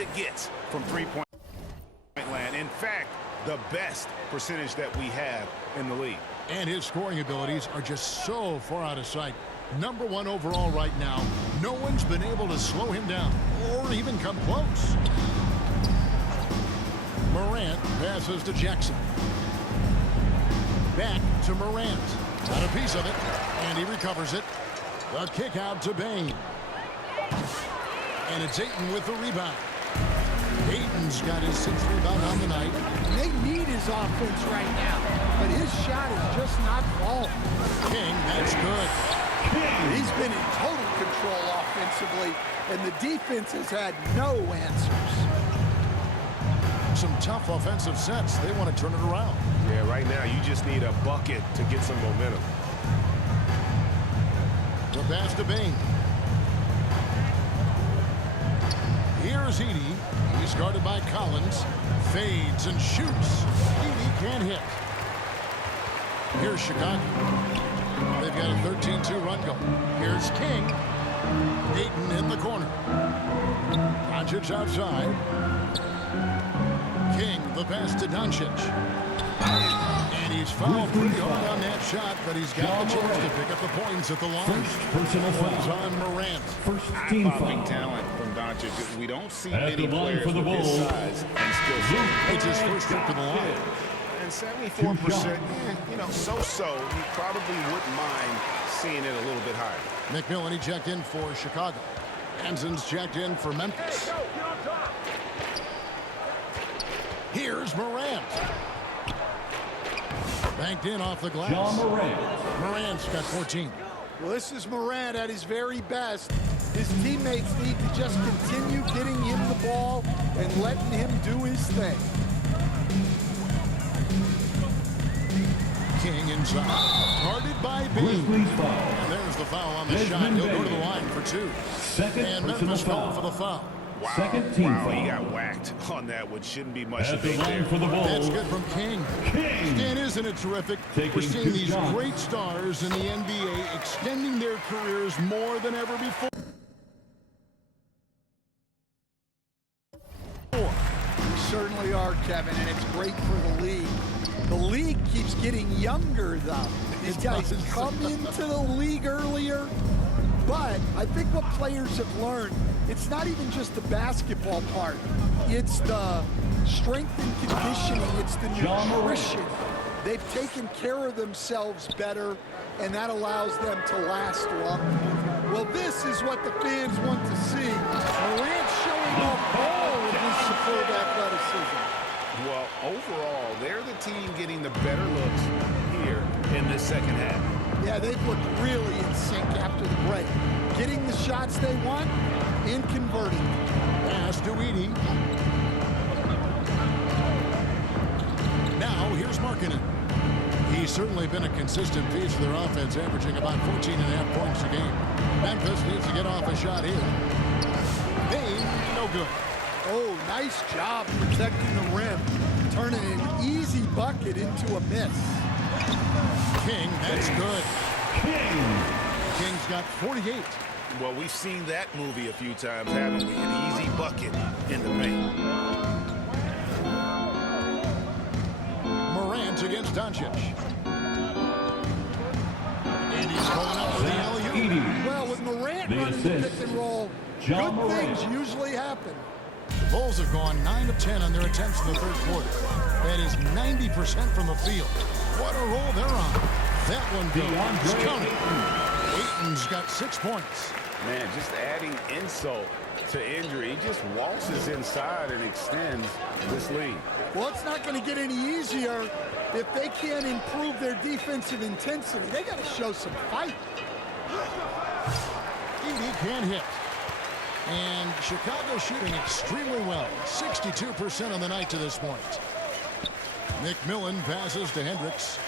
it gets from three-point land. In fact, the best percentage that we have in the league. And his scoring abilities are just so far out of sight. #1 overall right now. No one's been able to slow him down or even come close. Morant passes to Jackson. Back to Morant. Got a piece of it, and he recovers it. The kick out to Bane. And it's Ayton with the rebound. Ayton's got his 6th rebound on the night. They need his offense right now, but his shot is just not falling. King, that's good. He's been in total control offensively, and the defense has had no answers. Some tough offensive sets. They want to turn it around. Yeah, right now you just need a bucket to get some momentum. The pass to Bane. Here's Edey. He's guarded by Collins. Fades and shoots. Edey can't hit. Here's Chicago. They've got a 13-2 run going. Here's King. Ayton in the corner. Doncic outside. King, the pass to Doncic. And he's fouled pretty hard on that shot, but he's got the chance to pick up the points at the line. First personal foul on Morant. First team Eye-popping foul. talent from Doncic. We don't see At many the line players for the with his Bulls. size and skill set. It's his first trip to the line. And 74%, you know, so-so. You probably wouldn't mind seeing it a little bit higher. McMillan, he checked in for Chicago. Hanson's checked in for Memphis. Here's Morant. Banked in off the glass. John Morant. Morant's got 14. Well, this is Morant at his very best. His teammates need to just continue getting him the ball and letting him do his thing. King inside. Guarded by Bane. Grizzlies foul. And there's the foul on the shot. Desmond He'll go to the Bane. line for 2. Second And personal Memphis going foul. for the foul. Wow, Second team wow, foul. he got whacked on that, which shouldn't be much At the debate line there. for the Bulls. That's good from King. King. And isn't it terrific? Taking We're seeing 2 these shots. great stars in the NBA extending their careers more than ever before. Certainly are, Kevin, and it's great for the league. The league keeps getting younger, though. These guys come into the league earlier, but I think what players have learned, it's not even just the basketball part. It's the strength and conditioning. It's the nutrition. They've taken care of themselves better, and that allows them to last longer. Well, this is what the fans want to see. Morant showing off all of his superb athleticism. Well, overall, they're the team getting the better looks here in this second half. Yeah, they've looked really in sync after the break. Getting the shots they want and converting. Pass to Edey. Now here's Markkanen. He's certainly been a consistent piece of their offense, averaging about 14.5 points a game. Memphis needs to get off a shot here. Bane, no good. Oh, nice job protecting the rim. Turning an easy bucket into a miss. King, that's good. King. King's got 48. Well, we've seen that movie a few times, haven't we? An easy bucket in the paint. Morant against Doncic. And he's going up for the alley-oop. Edey. Well, with Morant The running the assist. pick and roll, John good Morant. things usually happen. The Bulls have gone 9 of 10 on their attempts in the third quarter. That is 90% from the field. What a roll they're on. That one goes. DeAndre Ayton's got 6 points. Man, just adding insult to injury. He just waltzes inside and extends this lead. Well, it's not going to get any easier if they can't improve their defensive intensity. They got to show some fight. Edey can't hit. And Chicago shooting extremely well. 62% on the night to this point. McMillan passes to Hendricks.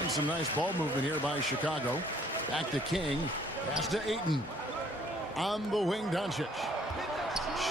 And some nice ball movement here by Chicago. Back to King. Pass to Ayton. On the wing, Doncic.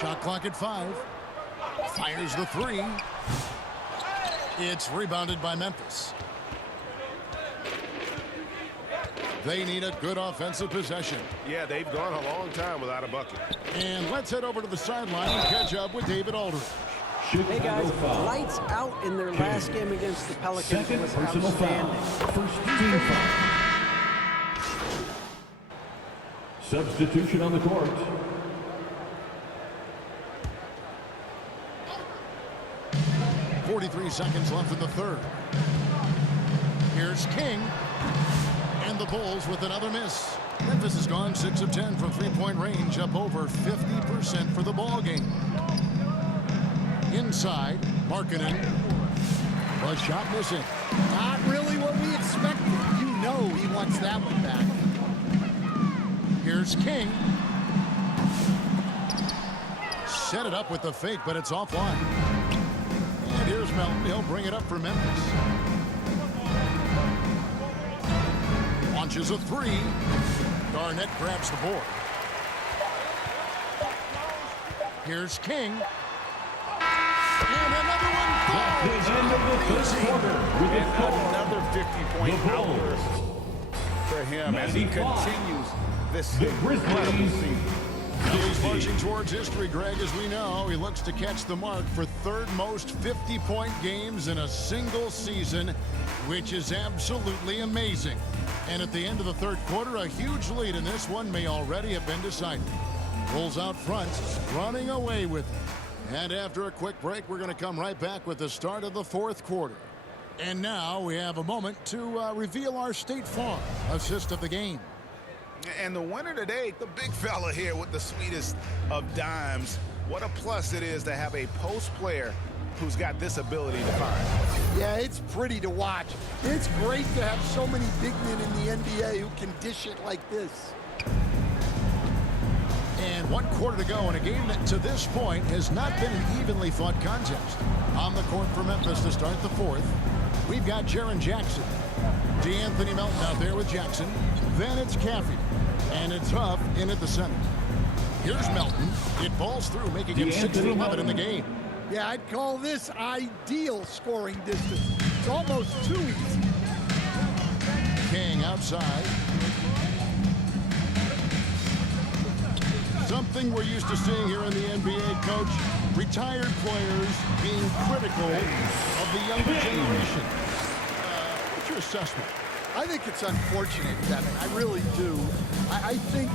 Shot clock at 5. Fires the 3. It's rebounded by Memphis. They need a good offensive possession. Yeah, they've gone a long time without a bucket. And let's head over to the sideline and catch up with David Aldridge. Hey guys, Chicago foul. lights out in their last game against the Pelicans Second was personal foul. outstanding. First team foul. Substitution on the court. .43 seconds left in the third. Here's King. And the Bulls with another miss. Memphis has gone 6 of 10 from three-point range, up over 50% for the ball game. Inside, Markkanen. A shot missing. Not really what we expected. You know he wants that one back. Here's King. Set it up with the fake, but it's offline. And here's Melton. He'll bring it up for Memphis. Launches a three. Garnett grabs the board. Here's King. And another one falls. The end of the first quarter with a score. Another 50-point The outburst Bulls. for him as he 95. continues this The incredible Grizzlies. season. He's marching towards history, Greg, as we know. He looks to catch the mark for third most 50-point games in a single season, which is absolutely amazing. And at the end of the third quarter, a huge lead in this one may already have been decided. Bulls out front, running away with it. And after a quick break, we're going to come right back with the start of the fourth quarter. And now we have a moment to reveal our State Farm assist of the game. And the winner today, the big fella here with the sweetest of dimes. What a plus it is to have a post player who's got this ability to find. Yeah, it's pretty to watch. It's great to have so many big men in the NBA who can dish it like this. And 1 quarter to go in a game that to this point has not been an evenly fought contest. On the court for Memphis to start the fourth, we've got Jaren Jackson. DeAnthony Melton out there with Jackson. Then it's Caffey. And it's Huff in at the center. Here's Melton. It falls through, making him 6 for 11 in the game. Yeah, I'd call this ideal scoring distance. It's almost too easy. King outside. Something we're used to seeing here in the NBA, Coach. Retired players being critical of the younger generation. What's your assessment? I think it's unfortunate, Kevin. I really do. I think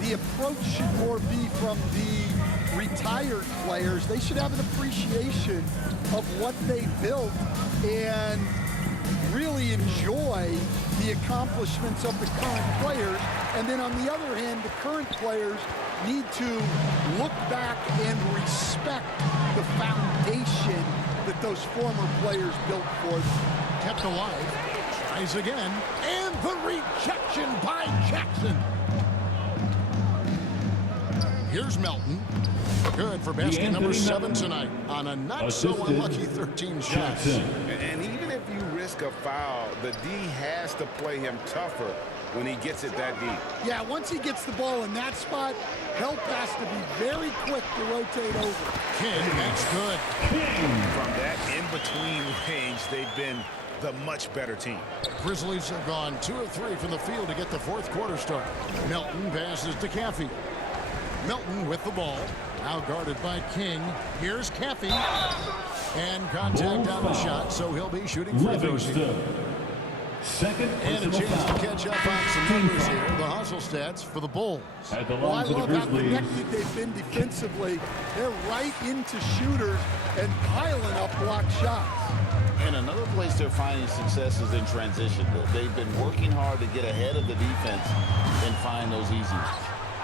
the approach should more be from the retired players. They should have an appreciation of what they built and really enjoy the accomplishments of the current players. And then on the other hand, the current players need to look back and respect the foundation that those former players built for them. Kept alive. Tries again. And the rejection by Jackson. Here's Melton. Good for basket number 7 tonight on a not so unlucky 13 shots. And even if you risk a foul, the D has to play him tougher when he gets it that deep. Yeah, once he gets the ball in that spot, help has to be very quick to rotate over. King makes good. From that in-between range, they've been the much better team. Grizzlies have gone 2 of 3 from the field to get the fourth quarter started. Melton passes to Caffey. Melton with the ball. Now guarded by King. Here's Caffey. And contact on the shot, so he'll be shooting free throws here. Second And a personal chance to foul. catch up on some numbers here. The hustle stats for the Bulls. At the Well, I line for the love how Grizzlies. connected they've been defensively. They're right into shooters and piling up block shots. And another place they're finding success is in transition. They've been working hard to get ahead of the defense and find those easy ones.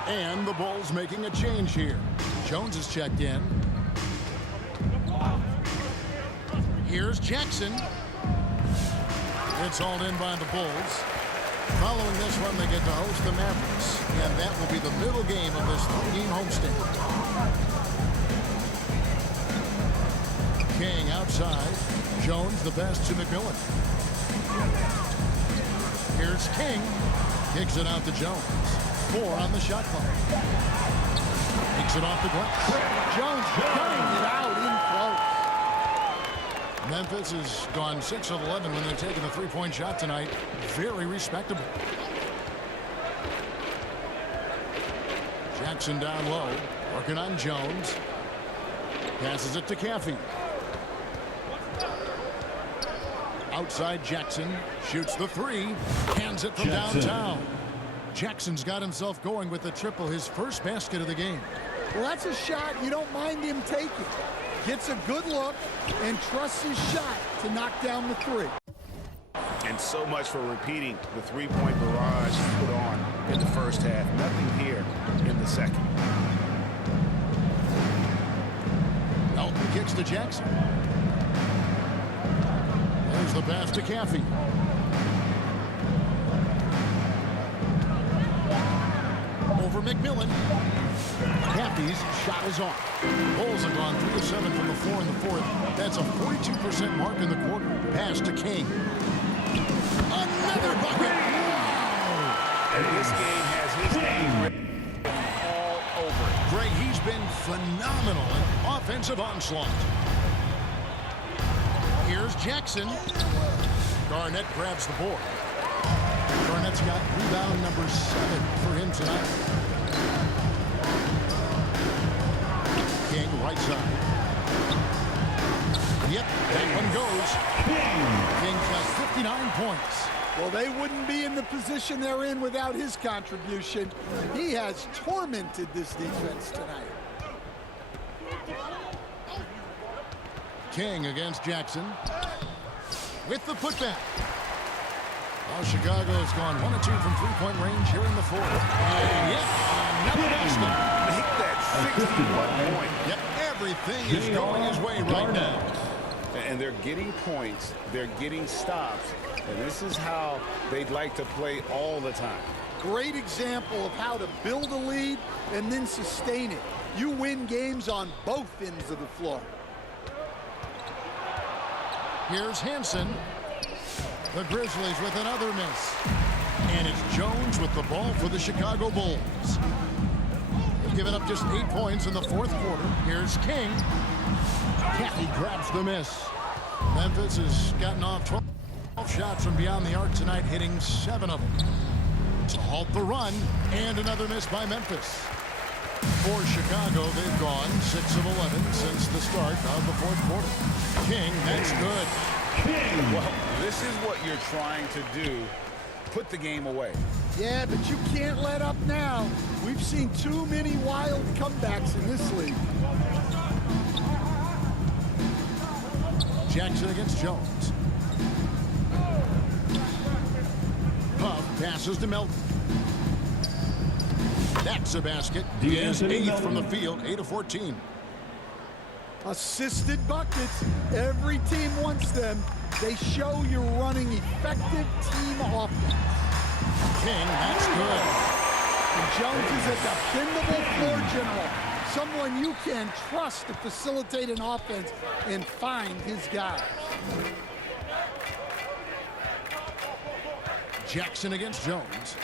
And the Bulls making a change here. Jones is checked in. Here's Jackson. It's hauled in by the Bulls. Following this one, they get to host the Mavericks. And that will be the middle game of this 3-game homestand. King outside. Jones the best to McMillan. Here's King. Kicks it out to Jones. 4 on the shot clock. Takes it off the glass. Jones cutting it out in close. Memphis has gone 6 of 11 when they're taking the 3-point shot tonight. Very respectable. Jackson down low. Working on Jones. Passes it to Caffey. Outside Jackson. Shoots the three. Hands it from downtown. Jackson's got himself going with the triple, his first basket of the game. Well, that's a shot you don't mind him taking. Gets a good look and trusts his shot to knock down the three. And so much for repeating the three-point barrage he put on in the first half. Nothing here in the second. Elton kicks to Jackson. There's the pass to Caffey. Over McMillan. Caffey's shot is off. Bulls have gone 3 of 7 from the floor in the fourth. That's a 42% mark in the quarter. Pass to King. Another bucket. Wow! And this game has his name all over it. Greg, he's been phenomenal in offensive onslaught. Here's Jackson. Garnett grabs the board. Garnett's got rebound number 7 for him tonight. King right side. Yep, that one goes. King's got 59 points. Well, they wouldn't be in the position they're in without his contribution. He has tormented this defense tonight. King against Jackson. With the putback. Well, Chicago has gone 1 of 2 from three-point range here in the fourth. And yep, another basket. Make that 61 point. Yep, everything is going his way right now. And they're getting points. They're getting stops. And this is how they'd like to play all the time. Great example of how to build a lead and then sustain it. You win games on both ends of the floor. Here's Hansen. The Grizzlies with another miss. And it's Jones with the ball for the Chicago Bulls. They've given up just 8 points in the fourth quarter. Here's King. Caffey grabs the miss. Memphis has gotten off 12 shots from beyond the arc tonight, hitting 7 of them. To halt the run, and another miss by Memphis. For Chicago, they've gone 6 of 11 since the start of the fourth quarter. King, that's good. Well, this is what you're trying to do. Put the game away. Yeah, but you can't let up now. We've seen too many wild comebacks in this league. Jackson against Jones. Puff passes to Melton. That's a basket. He is 8th from the field, 8 of 14. Assisted buckets. Every team wants them. They show you're running effective team offense. King, that's good. And Jones is a dependable floor general. Someone you can trust to facilitate an offense and find his guys. Jackson against Jones.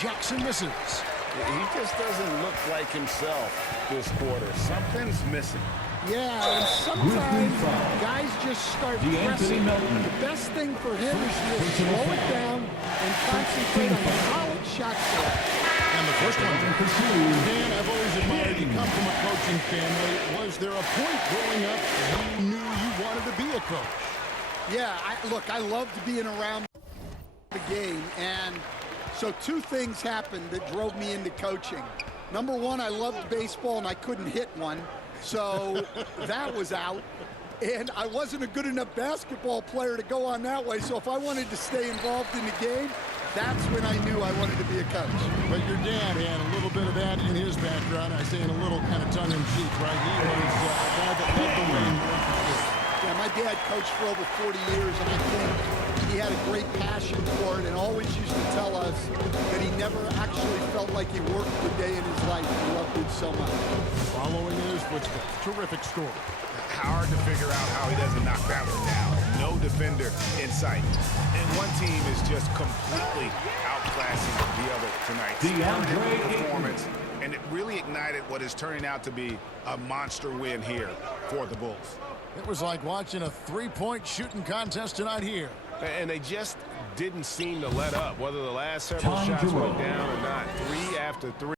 Jackson misses. He just doesn't look like himself this quarter. Something's missing. Yeah, and sometimes guys just start pressing. The best thing for him is to slow it down and concentrate on solid shot selection. And the first one. Dan, I've always admired you come from a coaching family. Was there a point growing up that you knew you wanted to be a coach? Yeah, look, I loved being around the game, and so 2 things happened that drove me into coaching. Number 1, I loved baseball, and I couldn't hit one, so that was out. And I wasn't a good enough basketball player to go on that way, so if I wanted to stay involved in the game, that's when I knew I wanted to be a coach. But your dad had a little bit of that in his background. I say in a little kind of tongue-in-cheek, right? He was a guy that loved the way he worked. Yeah, my dad coached for over 40 years, and I think he had a great passion for it and always used to tell us that he never actually felt like he worked a day in his life. He loved it so much. Following in his footsteps. Terrific story. Hard to figure out how he doesn't knock that one down. No defender in sight. And one team is just completely outclassing the other tonight. DeAndre performance, and it really ignited what is turning out to be a monster win here for the Bulls. It was like watching a 3-point shooting contest tonight here. And they just didn't seem to let up, whether the last several Time shots to roll. went down or not. 3 after 3.